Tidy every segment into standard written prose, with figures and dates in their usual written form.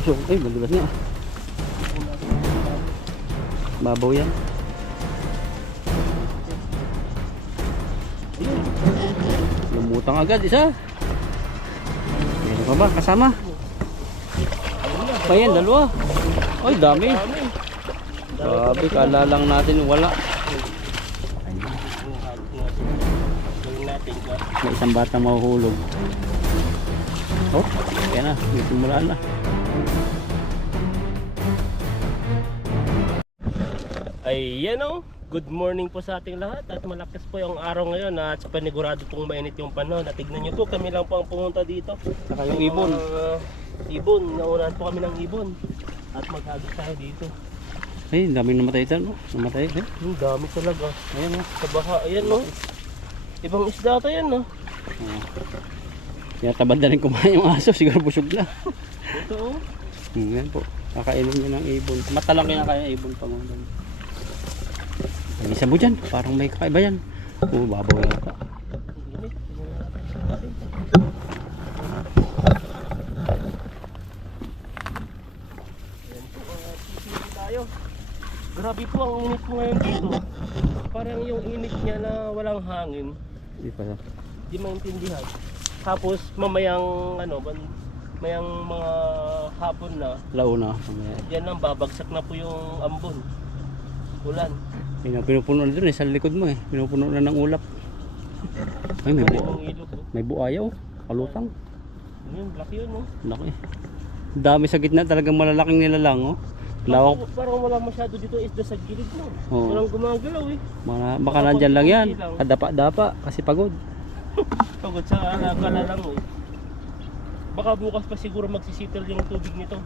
Usok. Ay, madulas nga. Babaw yan. Lumutang agad isa. Meron pa ba? Kasama? Pa yan, dalawa. Ay, dami. Grabe, kala lang natin wala. May isang bata mahuhulog. Oh, kaya na. May simulaan na. Ayan o, good morning po sa ating lahat. At malakas po yung araw ngayon at panigurado pong mainit yung panahon. At tignan nyo po, kami lang po ang pumunta dito. Saka yung ibon. Ibon, naunahan po kami ng ibon. At maghagis tayo dito. Ay, daming namatay ito, no? Namatay, eh. Dami talaga. Ayan, no? Sa baha, ayan no. Ibang isda ito yan no. Kaya tabad na rin kumain yung aso, siguro busog na. Ito o. Yan po, kakainom niya ng ibon. Mata lang kinakaya ibon pa mga. Ang isa mo dyan, parang may kakaiba yan. Babaw yata. Tayo. Grabe po ang init po ngayon dito. Parang yung init niya na walang hangin. Hindi pa. Di maintindihan. Tapos mamayang mayang mga hapon na, Launa. yan lang babagsak na po yung ambon. Ulan. Pinupuno na dun eh, sa likod mo eh. Pinupuno na ng ulap. Ay, may buo. May buayaw. Kalutang. Yun, laki yun no. Laki. Dami sa gitna, talagang malalaking nilalang oh. Lawak. Parang wala masyado dito isda sa gilid no. Oo. Walang gumagalaw eh. Baka nandyan lang yan. Kadapa-dapa kasi pagod. Pagod sa kalalang eh. Baka bukas pa siguro magsisitel yung tubig nito.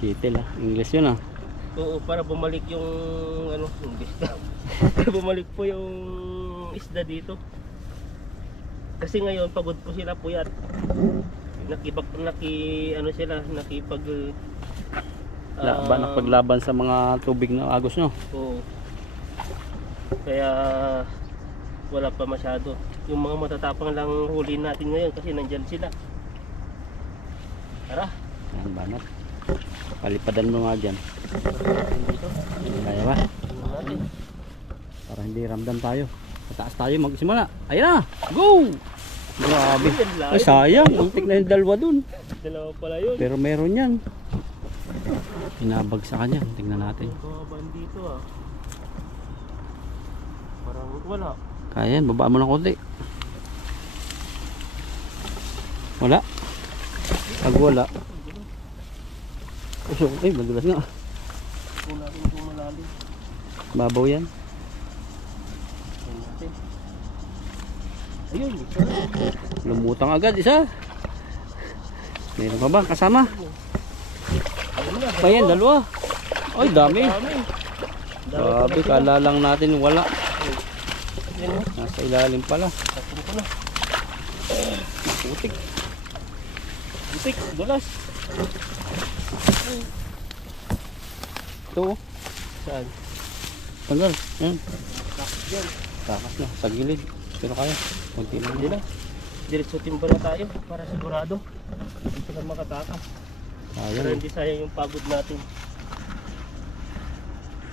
Sitil ah. English yun ah. Oo, para bumalik yung isda. Para bumalik po yung isda dito. Kasi ngayon pagod po sila, puyat. Nakipaglaban sa mga tubig na agos no. Oo. Kaya wala pa masyado. Yung mga matatapang lang huli natin ngayon kasi nandyan sila. Tara. Ayan, banat. Palipadan mo nga dyan. Kaya ba? Para hindi ramdam tayo. Pataas tayo, magsimula. Ayan na! Go! Grabe. Ay, sayang. Muntik na yung dalawa dun. Dalawa pala yun. Pero meron yan. Pinabagsakan yan. Tingnan natin. Kawaban dito ah. Parang wala. Kaya yan. Babaan mo ng konti. Wala. Pag wala. Usok. Ay, madulas nga. Kung natin kung malalim. Babaw yan. Ayun. Lumutang agad isa. Meron pa ba? Kasama? Pa yan, dalawa. Ay, dami. Grabe, kala lang natin wala. Nasa ilalim pala. Putik. Putik, dulas. Ito. Saan? Tanggal. Ayan. Takas dyan. Takas na. Sa gilid. Pero kaya. Kunti lang Hindi nila. na. Diretso timba na tayo para sigurado. Hindi sila makatakas. Pero Ayan. hindi sayang yung pagod natin.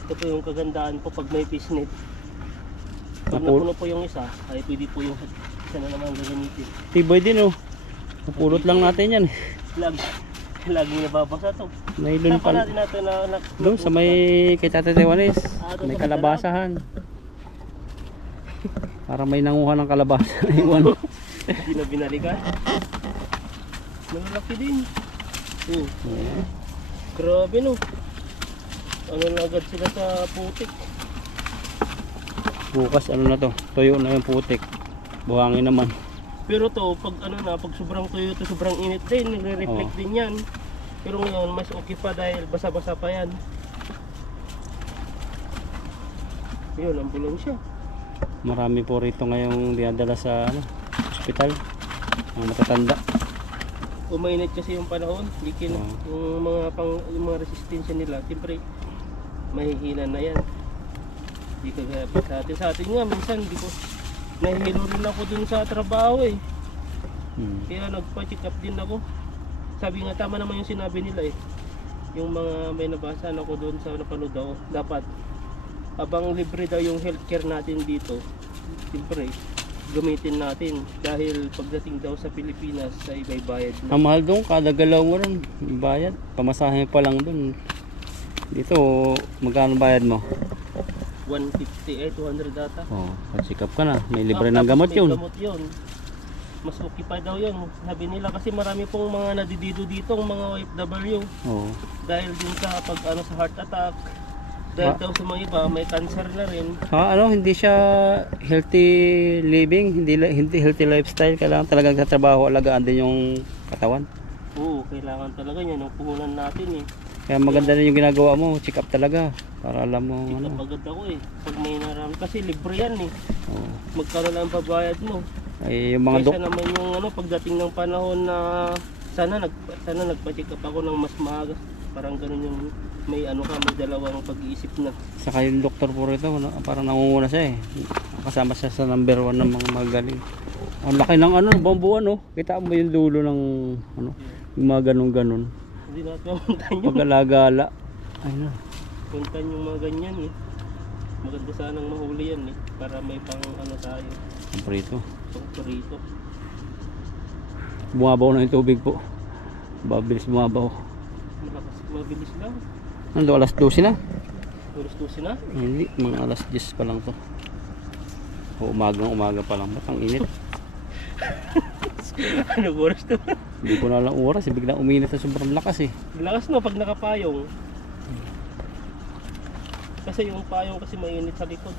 Ito po yung kagandaan po pag may fish net. Pag napuno po yung isa, ay pwede po yung isa na naman gagamitin. Tiboy din oh. Napulot lang natin yan. Laging nababasa to. Nailon Saan pa pa. natin na Doon sa may kay Tata Tewanes. doon May sa kalabasahan. Para may nanguha ng kalabasa. Iwan. Hindi na binalikan. Malalaki din. Grabe no. Ano na agad sila sa putik. Bukas ano na to. Tuyo na yung putik. Buhangin naman. Pero to, pag pag sobrang tuyo to, sobrang init din, nagre-reflect din yan. Pero ngayon, mas okay pa dahil basa-basa pa yan. Yun, ambulansya. Marami po rito ngayong dinadala sa ospital. Ang matatanda. Umainit kasi yung panahon, likin yung mga resistensya nila, siyempre mahihina na yan. Di kagaya sa atin nga, minsan di ko nahihilo rin ako dun sa trabaho eh. Kaya nagpa-check up din ako. Sabi nga tama naman yung sinabi nila eh. yung mga may nabasa ako doon sa napanood ako, dapat abang libre daw yung healthcare natin dito, siyempre gamitin natin dahil pagdating daw sa Pilipinas ay may bayad na. Ang mahal doon, kada galaw mo rin, bayad. Pamasahe pa lang doon. Dito, magkano bayad mo? 150 200 data. Oh, pag-check up ka na. May libre ng gamot yun. May gamot yun. Mas okay pa daw yun. Sabi nila kasi marami pong mga nadidido dito, ang mga OFW. Oo. Dahil din sa pag ano sa heart attack. Dahil daw sa mga iba may cancer na rin. Hindi siya healthy living, hindi healthy lifestyle. Kailangan talagang sa trabaho, alagaan din yung katawan. Oo, kailangan talaga yan. Ang puhunan natin eh. Kaya maganda rin yung ginagawa mo, check up talaga. Para alam mo Ito ano. pagod ako eh. Pag may naram kasi libre yan eh. Oo. Magkano lang ang pabayad mo. Ay, yung mga Kaysa naman yung ano, pagdating ng panahon na sana nagpa-check up ako ng mas maaga. Parang ganun yung may ano ka, may dalawang pag-iisip na. saka yung doktor po rito, parang nangunguna siya eh. Kasama siya sa number 1 ng mga magaling. Ang laki ng ano, bambuan oh. Kita mo yung dulo ng ano, yung mga ganun-ganun. Hindi natin mamuntan yung Pag-alagala. Ay na. puntan yung mga ganyan eh. Maganda sanang mahuli yan eh. Para may pang ano tayo. Ang prito. Pang prito. Bumabaw na yung tubig po. Babilis bumabaw. Malakas, mabilis lang. Ano, alas 12 na? Tulis-tusin na. Hindi, mga alas 10 pa lang to. O umaga pa lang. Ba't ang init? Ano oras to? Hindi ko na lang oras. Biglang uminit na sobrang lakas eh. Lakas no pag nakapayong. Kasi yung payong kasi mainit sa likod.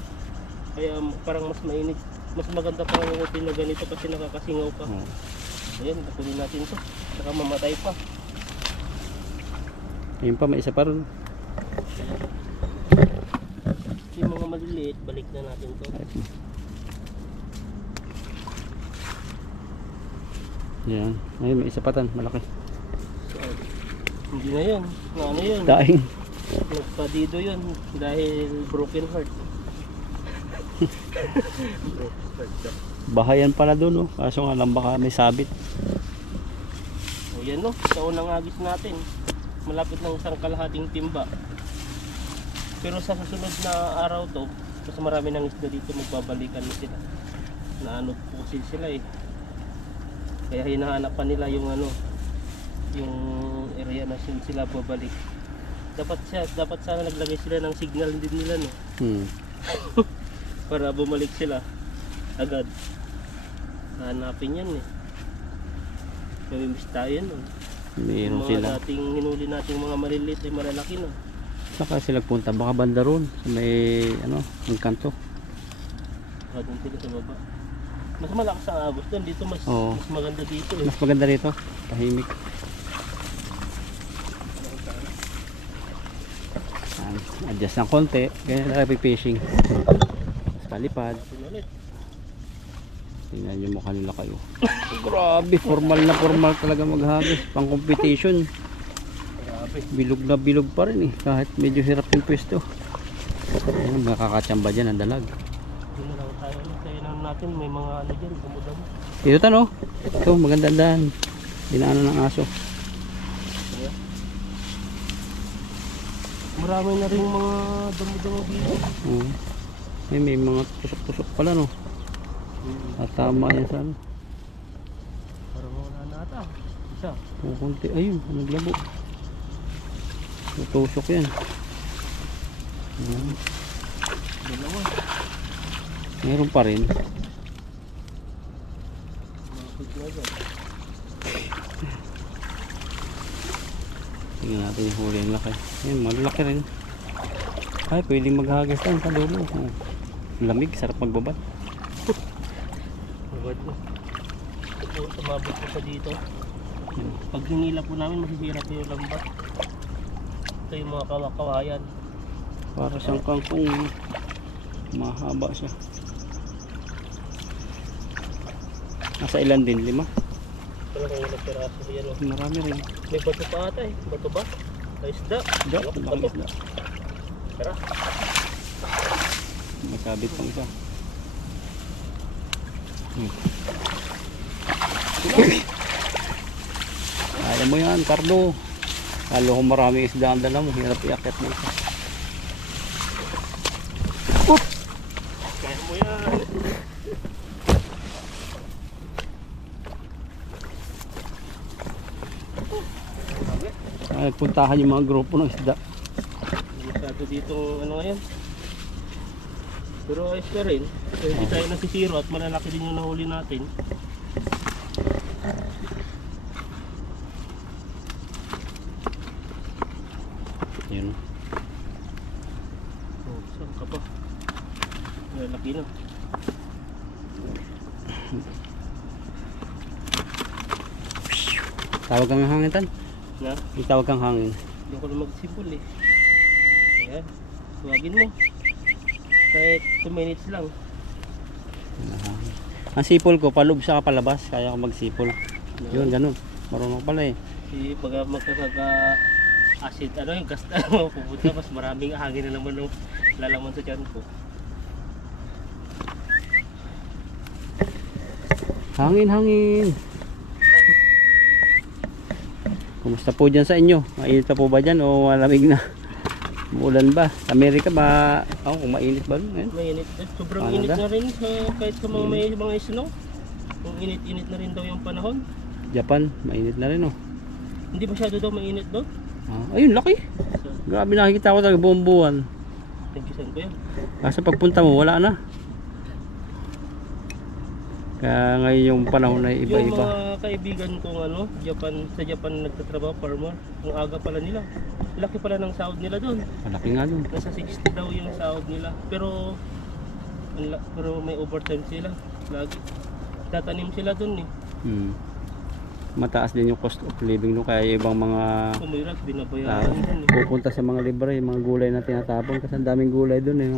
Kaya parang mas mainit. Mas maganda pa yung hotel na ganito kasi nakakasingaw pa. Oh. Ayan, nakunin natin to. Saka mamatay pa. Ayun pa, may isa pa rin. Yung mga maliliit, balik na natin to. Yan. Ayun, may isa pa tan. Malaki. So, hindi na yun. Ano yun? Daing. Nagpadido yun dahil broken heart. Broken heart daw. Bahayan pala doon oh. Kaso nga lang baka may sabit. O yan no, sa unang agis natin. Malapit ng isang kalahating timba. Pero sa susunod na araw to, kasi marami ng isda dito, magbabalikan na sila. Naano po kasi sila eh. Kaya hinahanap pa nila yung ano, yung area na sila babalik. Dapat sana naglagay sila ng signal din nila no. Para bumalik sila agad. Hanapin yan eh. Mamimiss tayo nun. Meron Yung sila. mga dating hinuli nating mga maliliit ay malalaki na. Saka sila punta. Baka banda ron. Sa may ano, ang kanto. Baka doon sila sa baba. Mas malakas ang agos doon. Dito mas maganda dito eh. Mas maganda rito. Tahimik. Adjust ng konti. Ganyan na fishing. Palipad. Ulit. Tingnan yung mukha nila kayo. Grabe, formal talaga maghagis. Pang competition. Grabe. Bilog na bilog pa rin eh. Kahit medyo hirap yung pwesto. Ayan, makakachamba dyan ang dalag. Doon na lang tayo. Tayo na natin. May mga ano dyan. Damo-damo. Dito tano. Ito, maganda dahan. Dinaanan ng aso. Kaya. Marami na rin mga damo-damo dito. Oo. May mga tusok-tusok pala no. At tama yan sa ano. Parang wala na ata. Isa. Kunti. Ayun, naglabo. Tusok yan. Dalawa. Meron pa rin. Mga piglagan. Tingnan natin yung huli ng laki. Yan, malaki rin. Ay, pwedeng maghagis lang sa dulo. Lamig, sarap magbabad. Magod mo. Ito, tumabot po siya dito. Pag hinila po namin, masisira po yung lambat. Ito yung mga kawayan. Para siyang kangkong. Mahaba siya. Nasa ilan din? 5? Talagang walang piraso yan. Oh. Marami rin. May bato pa ata eh. Bato ba? Ay isda. Bato. Bato. Tara. May sabit pang isa. Kaya mo yan, Carlo. Lalo kung maraming isda ang dala mo, hirap iakyat mo ito. Kaya mo yan. Ay, puntahan yung mga grupo ng isda. Masyado dito ano ngayon. Pero ayos pa rin. Hindi tayo nasisiro at malalaki din yung nahuli natin. Yun. Oh, saan ka pa? Malalaki na. Tawag kang hangin tan? Na? Tawag kang hangin. Hindi ko na mag-sipol eh. Ayan. Tuwagin mo. Kahit 2 minutes lang. Ang sipol ko, paloob siya palabas. Kaya ako magsipol. Yun, ganun. Marunong pala eh. Kasi pag magkakaga-acid, ano yung gas na pupunta, mas maraming hangin na naman ng lalaman sa tiyan ko. Hangin, hangin. Kumusta po dyan sa inyo? Mainit pa po ba dyan o malamig na? Umulan ba? Amerika ba? Oh, kung mainit ba? Mainit. Sobrang Ano init ba? na rin kahit sa mga may mga snow. Kung init-init na rin daw yung panahon. Japan, mainit na rin oh. Hindi masyado daw mainit doon. Ayun, laki. Grabe, nakikita ko talaga buong buwan. Nagkisan ko yan. Kasi pagpunta mo, wala na. Kaya ngayon yung panahon ay Yung iba-iba. mga kaibigan kong sa Japan nagtatrabaho farmer, ang aga pala nila. Laki pala ng sahod nila doon. Malaki nga doon. Nasa 60 daw yung sahod nila. Pero may overtime sila. Lagi. Tatanim sila doon eh. Mataas din yung cost of living no, kaya yung ibang mga Kumirat, binabayaran doon eh. pupunta sa mga libre, yung mga gulay na tinatapon kasi ang daming gulay doon eh.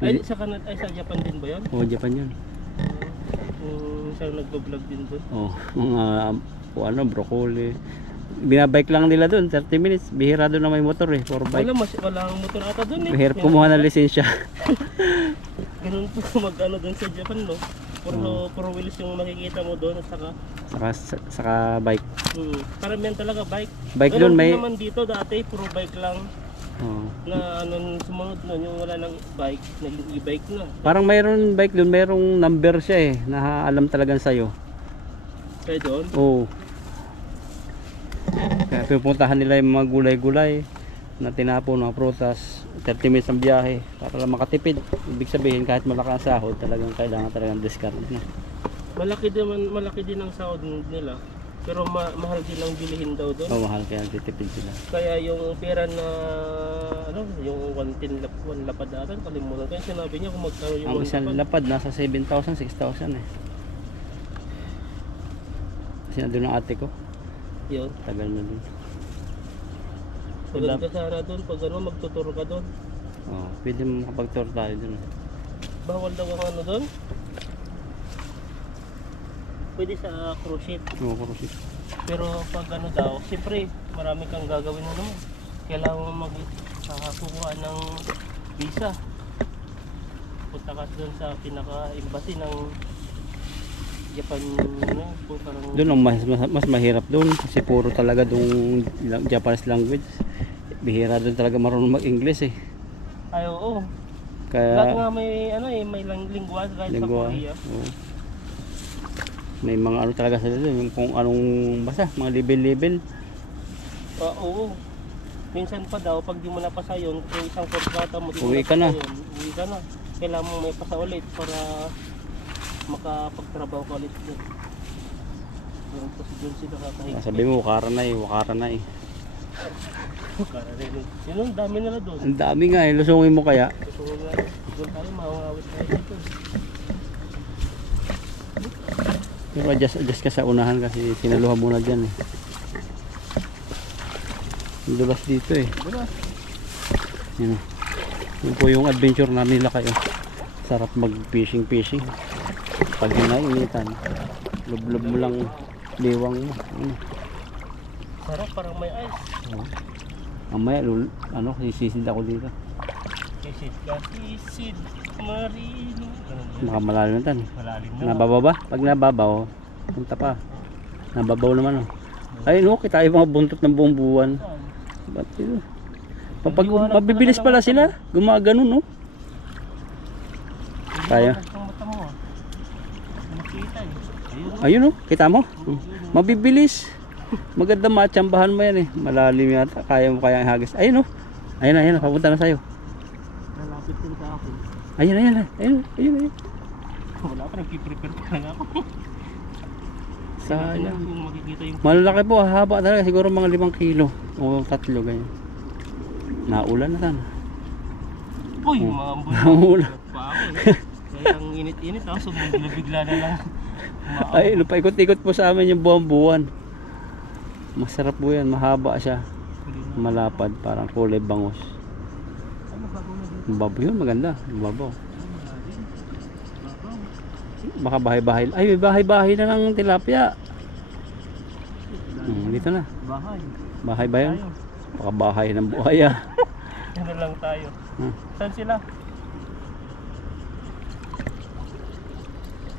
Ay, sa Japan din ba yun? Japan yun. Siyang nagbablog din doon. Mga broccoli. Binabike lang nila doon, 30 minutes. Bihira doon na may motor eh, for bike. Walang motor ata doon eh. Mahirap kumuha ng lisensya. Ganun po mag-ano doon sa Japan no. Puro wheels yung makikita mo doon at Saka bike. Karamihan talaga bike. Bike Ganun doon may naman dito dati puro bike lang. Na sumunod nun yung wala ng bike, naging e-bike na. Parang mayroon bike doon, mayroong number siya eh, na alam talagang sa'yo. Kaya doon? Oo. Kaya pupuntahan nila yung mga gulay-gulay na tinapon, mga prutas, 30 minutes ng biyahe para lang makatipid. Ibig sabihin kahit malaki ang sahod, talagang kailangan talagang discount na. Malaki din ang sahod nila. Pero mahal din ang bilihin daw doon. Mahal kaya nagtitipid sila. Kaya yung pera na yung 110 lapad atan, kalimutan ko yung sinabi niya kung magkano yung Ang isang lapad nasa 7,000, 6,000 eh. Kasi nandun ang ate ko. Yun. Tagal na din. Maganda sana doon pag magtuturo ka doon. Pwede mo makapag-tour tayo dun. Bawal daw ang doon? Pwede sa cruise ship. Cruise ship. Pero pag daw, siyempre marami kang gagawin na naman. Kailangan mo kukuha ng visa. Punta ka doon sa pinaka-embassy ng Japan. Doon ang mas mahirap doon kasi puro talaga doon Japanese language. Bihira doon talaga marunong mag-English eh. Ay oo. Kaya lahat nga may lingwa kahit sa Korea. Oo. May mga talaga sa doon, yung kung anong basta, mga level. Oo. Minsan pa daw pag di mo napasa yun, kung isang kontrata mo, uwi ka na. Uwi ka na. Kailangan mo may pasa ulit para makapagtrabaho ka ulit. Yung prosedur sila kakahigpit. Sabi mo, wakara na eh. Wakara rin. Yun ang dami nila doon. Ang dami nga eh, lusungin mo kaya. Lusungin na. Doon tayo, mahangawit tayo dito. Pero adjust ka sa unahan kasi sinaluhan muna dyan eh. Ang dulas dito eh. Dulas. Yun, yun po yung adventure na nila kayo. Sarap mag fishing. Pag nainitan, lublob mo lang liwang mo. Sarap, parang may ice. Mamaya, sisisid ako dito. Sisid marino. Makamalalim na tan. Malalim na. Nababaw ba? Pag nababaw, punta pa. Nababaw naman oh. Ayun oh, kita yung mga buntot ng buong buwan. Ba't yun? Mabibilis pala sila. Gumagano, no? Kaya. Ang mata mo. Makita eh. Ayun. Ayun, no? Kita mo? Mabibilis. Maganda matsambahan mo yan eh. Malalim yata. Kaya mo kaya ihagis. Ayun, no? Ayun, ayun. Papunta na sa'yo. Lalapit din sa akin. Ayun, ayun. Ayun, ayun, ayun. Wala pa, nagpiprepare pa lang ako. Sayang. Yung makikita yung... Malalaki po, haba talaga, siguro mga 5 kilo o 3 ganyan. Naulan na sana. Uy, Naulan. pa ako eh. Kaya ang init-init ako, bigla na lang. Ay, paikot-ikot po sa amin yung buwan-buwan. Masarap po yan, mahaba siya. Malapad, parang kulay bangus. Babaw yun, maganda. Babaw. Baka bahay-bahay. Ay, may bahay-bahay na ng tilapia. Dito na. Bahay. Bahay ba yun? Baka bahay ng buhaya. Ano lang tayo. Saan sila?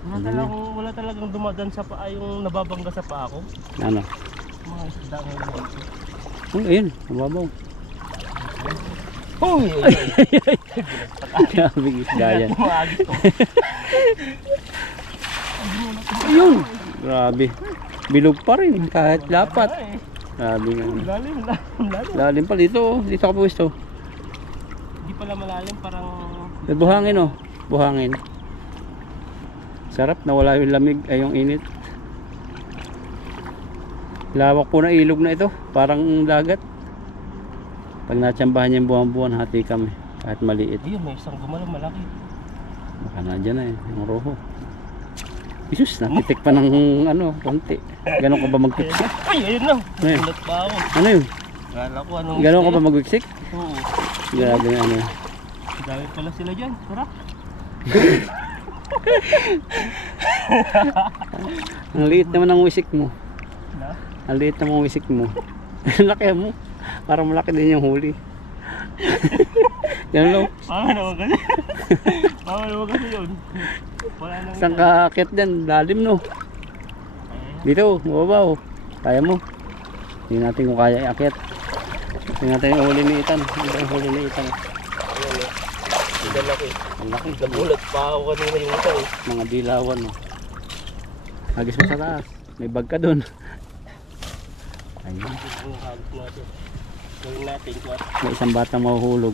Wala talagang dumadaan sa paa yung nababangga sa paa ko. Ano? Mga isda ngayon dito. Oh, ayun, mababaw. Uy! Grabe isda yan. Umagit ko. Ayun! Grabe. Bilog pa rin kahit lapat. Grabe nga. Lalim. Lalim pa dito, oh. Dito ka pwesto. Hindi pala malalim, parang... Buhangin, oh. Buhangin. Sarap, nawala yung lamig ay yung init. Lawak po na ilog na ito, parang dagat. Pag natsambahan yung buwan-buwan, hati kami kahit maliit. Ayun, may isang gumalaw malaki. Baka na dyan na eh, yung roho. Isus, napitik pa ng ano, konti. Ganon ka ba magpiksik? Ay, ayun na. Ayun. Ulat pa ako. Ano yun? Kala ko anong... Ganon ka ba magpiksik? Oo. Grabe na ano. Dami pala sila dyan. Tara. Ang liit naman ng wisik mo. Na? Ang liit naman ng wisik mo. Laki mo. Parang malaki din yung huli. Ganun lang. Mama naman kasi. Mama naman kasi yun. Wala nang... Saan ka akit dyan? Lalim no. Dito, mababaw. Kaya mo. Hindi natin kung kaya i-akit. Hindi natin yung huli ni Itan. Hindi yung huli ni Itan. Ayun eh. Ang laki. Ang laki. Nagulat pa ako kanina yung isa eh. Mga dilawan no. Hagis mo sa taas. May bag ka dun. Ayun. Ang hagis natin. Gawin natin ko at... May isang batang mahuhulog.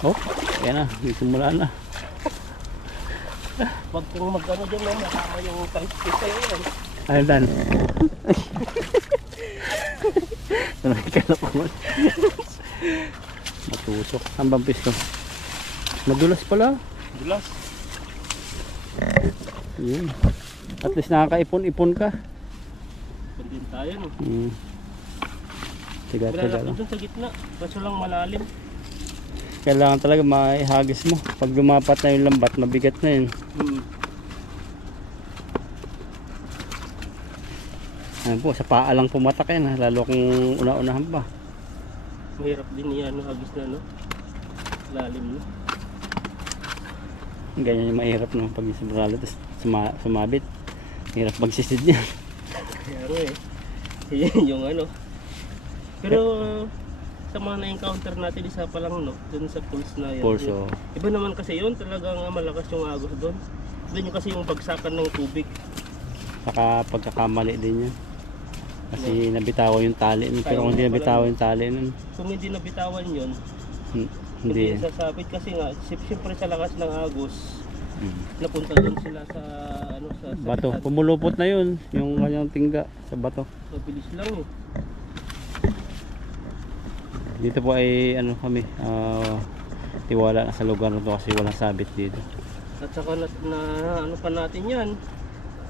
Oh, yan na. Simula na. Wag kang mag-ano dyan na nakama yung tangkis sa'yo yan. Ayun dan. Nakikalap mo. Matusok. Ang bampis ko. Madulas pala. Dulas. Yun. At least nakakaipon-ipon ka. Pandin tayo no. Tiga-tiga Malalaki lang. dun sa gitna. Kaso lang malalim. Kailangan talaga maihagis mo. Pag lumapat na yung lambat, mabigat na yun. Ayun po, sa paa lang pumatak yan. Lalo kung una-unahan pa. Mahirap din yan, no? Hagis na, no? Lalim, no? Ganyan yung mahirap no. Pag sobralo, tapos sumabit. Hirap magsisid niya. Kaya ano eh. Yan yung ano. Pero sa mga na-encounter natin, isa pa lang, no? Dun sa pulse na yan. Pulse, oh. Iba naman kasi yun, talagang malakas yung agos doon. Doon yung kasi yung bagsakan ng tubig. Saka pagkakamali din yan. Kasi nabitawan yung tali. Pero kung hindi nabitawan yung tali nun, Kung hindi nabitawan yun, hindi. sasabit kasi nga, siyempre sa lakas ng agos, napunta doon sila sa ano sa Bato. lahat. Pumulupot na yun. Yung kanyang tingga sa bato. Mabilis lang eh. Dito po ay ano kami, tiwala na sa lugar na to kasi walang sabit dito. At saka na ano pa natin yan,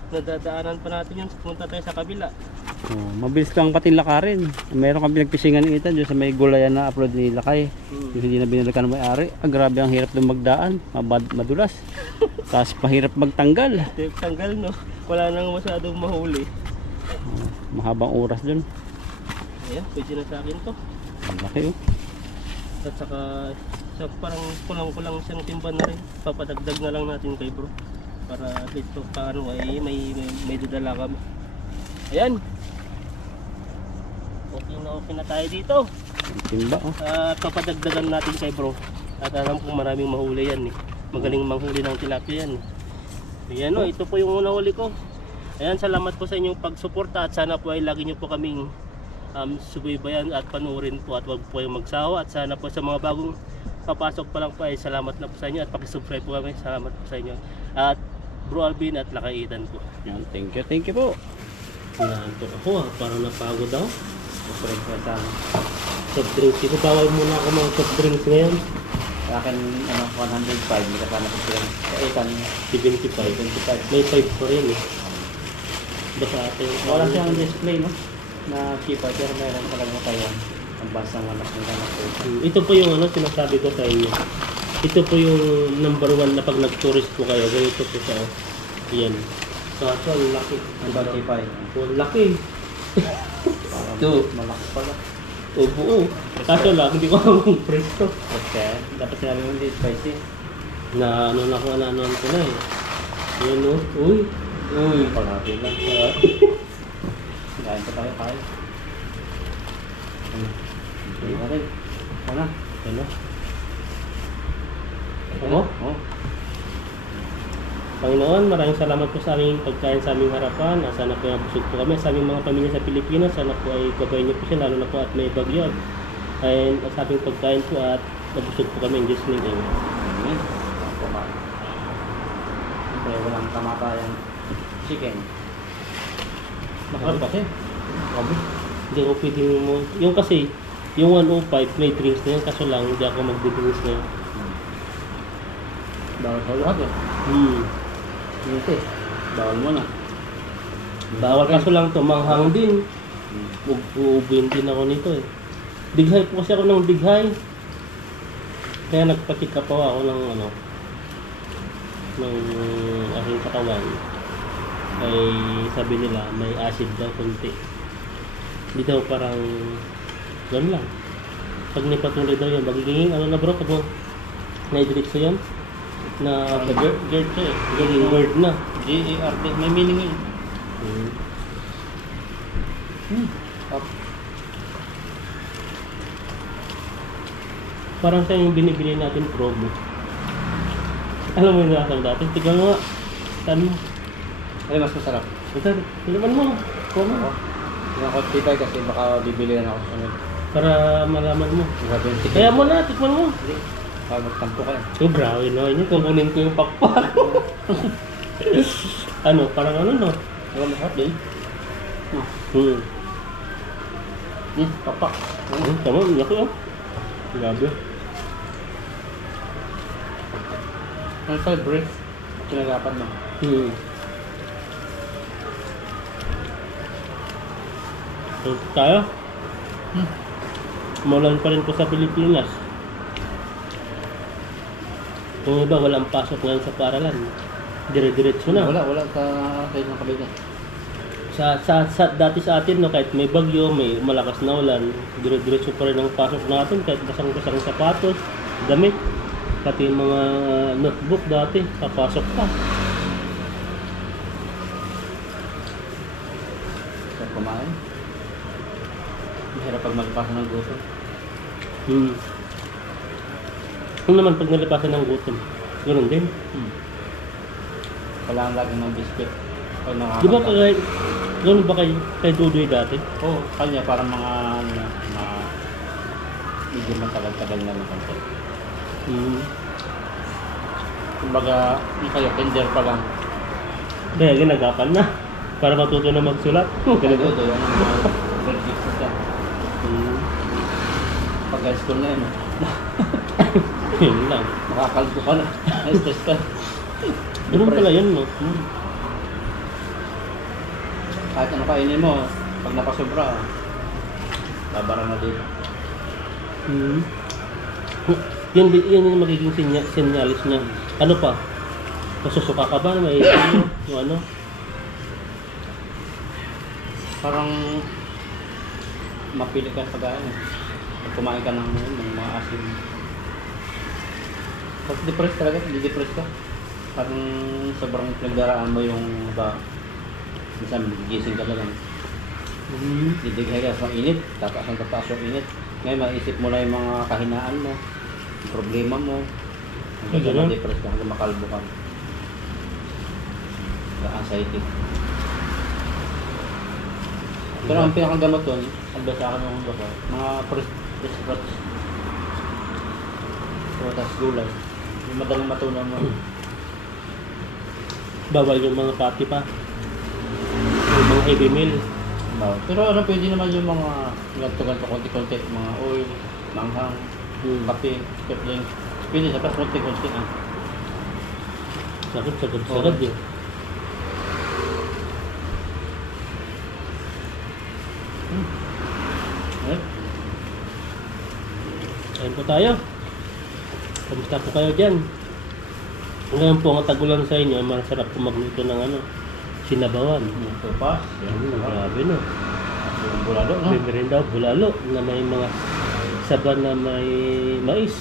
nadadaanan pa natin yan, punta tayo sa kabila. Mabilis lang pati lakarin. Meron kami nagpisingan ni Itan dyan sa may gulayan na upload ni Lakay. Yung hindi na binalikan ng may-ari. Grabe ang hirap doon magdaan. Madulas. Tapos mahirap magtanggal. Tanggal no, wala nang masyadong mahuli. Mahabang oras doon. Ayan, pwede na sa akin to. Ang laki oh. At saka sa parang kulang-kulang siyang timba na rin. Papadagdag na lang natin kay bro. Para at least paano ay may dudala kami. Ayan. okay na tayo dito. Ang timba oh. At papadagdagan natin kay bro. At alam kong maraming mahuli yan eh. Magaling manghuli ng tilapia yan eh. Ayan o, ito po yung unang huli ko. Ayan, salamat po sa inyong pagsuporta at sana po ay lagi nyo po kaming subaybayan at panuorin po at wag po kayong magsawa. At sana po sa mga bagong papasok pa lang po ay salamat na po sa inyo at pakisubscribe po kami. Salamat po sa inyo. At Bro Alvin at Lakay Ethan po. Yan, thank you po. Naantok ako parang napagod ako. Friend ko sa Soft drinks, ito bawal muna ako mga soft drinks ngayon. sa akin, 105, may kasama sa friend. Sa Ethan, 75. May 5 pa rin eh. Basta atin. wala siyang display, no? Na cheaper, pero meron talaga tayo. Ang basang anak ng anak ko. Ito po yung sinasabi ko sa inyo. Ito po yung number 1 na pag nag-tourist po kayo. Ganito po siya. Yan. Kaso ang laki. Ang 25. Ang laki. Parang Ito. malaki pala. O buo. Kaso lang, hindi ko alam kung presto. Okay. Dapat sinabi mo hindi spicy. Na na ko na eh. Yan o. Uy. Uy. Palagi lang. Kain pa tayo. Hindi na rin. Ano? Ano? Ano? Oh. Panginoon, maraming salamat po sa aming pagkain sa aming harapan. Sana po busog po kami sa aming mga pamilya sa Pilipinas. Sana po ay gabayin niyo po siya, lalo na po at may bagyo. And sa aming pagkain po at nabusog po kami in Jesus' name. Amen. Siyempre, walang kamatayang chicken. Mahal kasi. Sabi? Hindi ko pwedeng mo. Yung kasi, yung 105 may drinks na yan. Kaso lang, hindi ako magdi-drinks na yan. Bawal sa lahat eh. Ito eh. Bawal mo na. Bawal kaso lang to, manghang din. Uubuin din ako nito eh. Dighay po kasi ako ng dighay. Kaya nagpa-check up ako ng ng aking katawan. Ay sabi nila may acid daw konti. Hindi daw parang gano'n lang. Pag nipatuloy daw yan, magiging bro, pag na-diretso yan na GERD siya eh. magiging word na. GERD. May meaning yun. Up. Parang siya yung binibili natin promo. Alam mo yung nasa dati? Tignan mo nga. Saan mo? Ay, mas masarap. Ito, tinaman mo. Promo. Ako. Tingnan ko tibay kasi baka bibili na ako sa sunod. Para malaman mo. Grabe yung chicken. Kaya mo na, tikman mo. Hindi. Para magtampo ka eh. So, brawi no. Yun, kukunin ko yung pakpak. Parang no? Diba masarap din? Papak. Tama, laki oh. Grabe. Ano sa breath? Kinagapan mo. So, tayo. Maulan pa rin po sa Pilipinas. Kung iba, walang pasok ngayon sa paaralan. Dire-diretso na. Wala sa side ng kabila. Dati sa atin, no, kahit may bagyo, may malakas na ulan, dire-diretso pa rin ang pasok natin, kahit basang-basang sapatos, damit, pati yung mga notebook dati, papasok pa. Sa kumain. Mahirap pag magpasa ng gutom. Kung naman pag nalipasan ng gutom, ganoon din. Kailangan lagi ng biscuit. Pag Di ba ganoon ba kay Dudoy dati? Oo, kanya parang mga medyo matagal-tagal na ng konti. Kumbaga, yung kayo, tender pa lang. Kaya ginagapan na, para matuto na magsulat. Ganito doon, yung mga verdict na siya. Pag high school na yun, Yun lang. makakalbo ka na. Na-stress ka. Ganun pala yun, no? Kahit ano kainin mo, pag napasobra, babara na din. Yan yung magiging senyalis niya. Ano pa? Masusuka ka ba? May yung ano? Parang mapili ka sa gaya. Pag kumain ka ng mga asin. Pag depressed talaga, hindi depressed ka. Parang sobrang pinagdaraan mo yung minsan gising ka lang. Didighay ka sa init, tataas yung init. Ngayon maisip mo lang yung mga kahinaan mo, yung problema mo. Ay, Hanggang ganun? sa ma-depress ka, hanggang makalbo ka. Sa anxiety. Pero ang pinakagamot doon, alba sa akin ng doktor, mga fruits. Prutas, gulay. Yung madaling matunaw mo. Bawal yung mga pati pa. Yung mga heavy meal. Pero ano, pwede naman yung mga ganto-ganto, konti-konti, mga oil, manghang, kape, kepling. Pwede sa konti-konti ah. Sagad yun. Eh? Ayun po tayo. Kamusta po kayo dyan? Ngayon po ang tagulan sa inyo, masarap po magluto ng sinabawan. Tupas. Grabe no. Yung bulalo, no? May merinda, bulalo na may mga saban na may mais.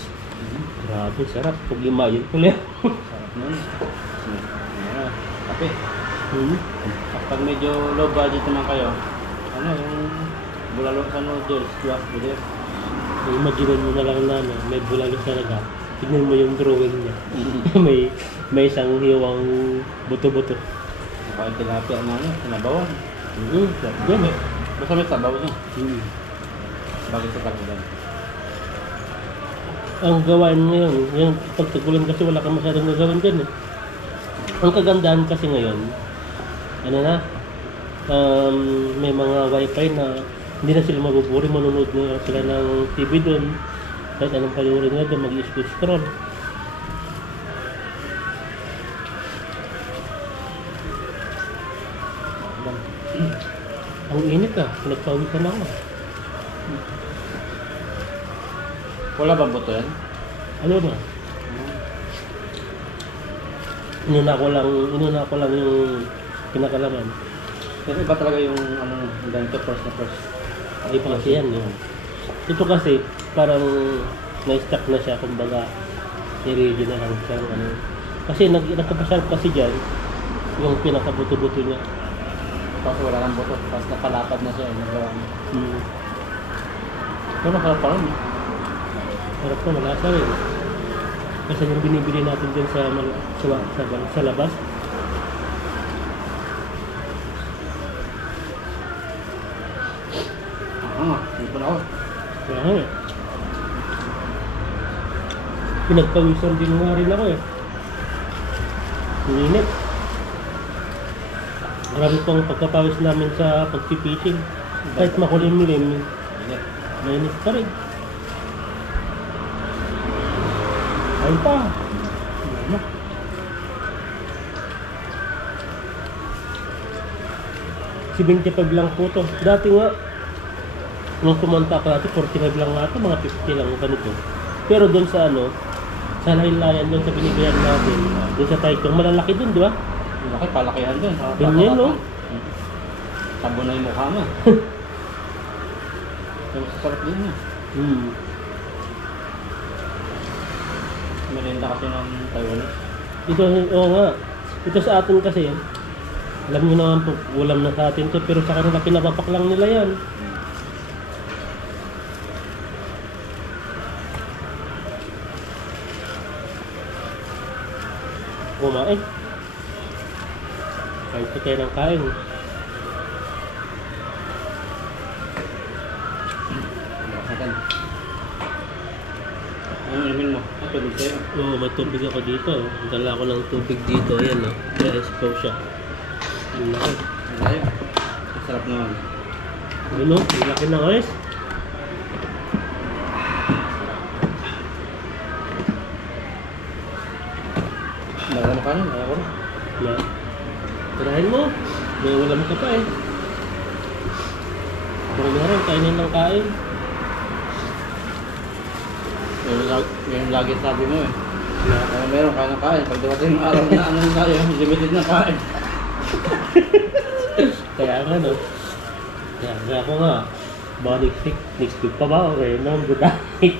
Grabe, sarap. Pag limayin ko lang. Sarap nun. Ayan, kape. Hmm. Pag medyo low budget naman kayo, ano yung bulalo sa noodles, swak, pwede. Imagine mo na lang na may bulalo talaga. Tignan mo yung drawing niya. may isang hiwang buto-buto. Baka yung tilapia na ano, sinabawan. Yan eh. Basta may sabaw niya. Bakit sa kagulan? Ang gawain ngayon, yung pagtagulan kasi wala kang masyadong gagawin dyan eh. Ang kagandahan kasi ngayon, ano na, may mga wifi na hindi na sila mabuburi, manonood na sila ng TV doon. Kahit anong palurin nga doon, mag-scroll. Ang init ah, nagpawisan ako. Wala ba buto yan? Ano na? Inuna ko lang yung pinakalaman. Pero iba talaga yung ano, yung ganito, first na first. Hindi pa kasi yan. Yun. Ito kasi, parang na-stuck na siya, kumbaga, i-ready na lang siya. Ano. Kasi nagkapasarap kasi dyan, yung pinakabuto-buto niya. Tapos wala kang buto, tapos napalapad na siya, nagawa niya. Pero nakalap pa rin eh. Harap na, malasa rin. Kasi yung binibili natin dyan sa labas, Hindi pa na ako. kaya pinagpawisan din nga rin ako eh. Init. Marami pang pagkapawis namin sa pagpipishing. Kahit makulimlim, Init. mainit pa rin. Ayun pa. Ano? Si 25 lang po to. Dati nga, nung pumunta ako dati, 45 lang nga ito, mga 50 lang ganito. Pero doon sa sa laylayan doon sa binibigyan natin, doon sa Taichung, malalaki doon, di ba? Laki, palakihan dun. Ganyan, no? Tabo na yung mukha mo. Pero sasarap din yun. Merinda kasi ng Taiwanese. Ito, oo nga. Ito sa atin kasi, alam nyo naman po, ulam na sa atin to, pero sa kanila pinapapak lang nila yan. Kumain. Kahit pa tayo ng kain. Baksakan. Ano inumin mo? Tubig tayo. Oo, may tubig ako dito. Dala ko ng tubig dito. Ayan o. Na-expo siya. Ang laki. Ano tayo? Sarap naman. Ano? Ang laki na guys. Marami ka nun, ayaw ko na. Na. Tirahin mo. May ulam ka pa eh. Puro na rin, kainin ng kain. Yung lagi sabi mo eh. Kaya meron kaya ng kain. Pag dumating yung araw na ano tayo, limited na kain. Kaya nga no. Kaya ako nga. Baka next week pa ba? Okay, no, good night.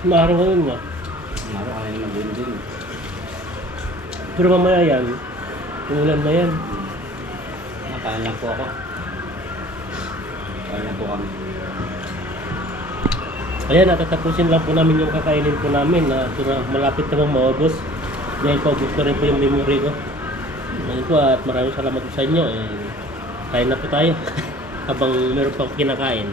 Maaraw ngayon nga. Naro kaya naman din. Pero mamaya yan, ulan na yan. Nakain lang po ako. Kain lang po kami. Ayan, natatapusin lang po namin yung kakainin po namin na malapit namang maubos. Dahil paubos na rin po yung memory ko. Ayun po at maraming salamat po sa inyo. Kain na po tayo habang meron pang kinakain.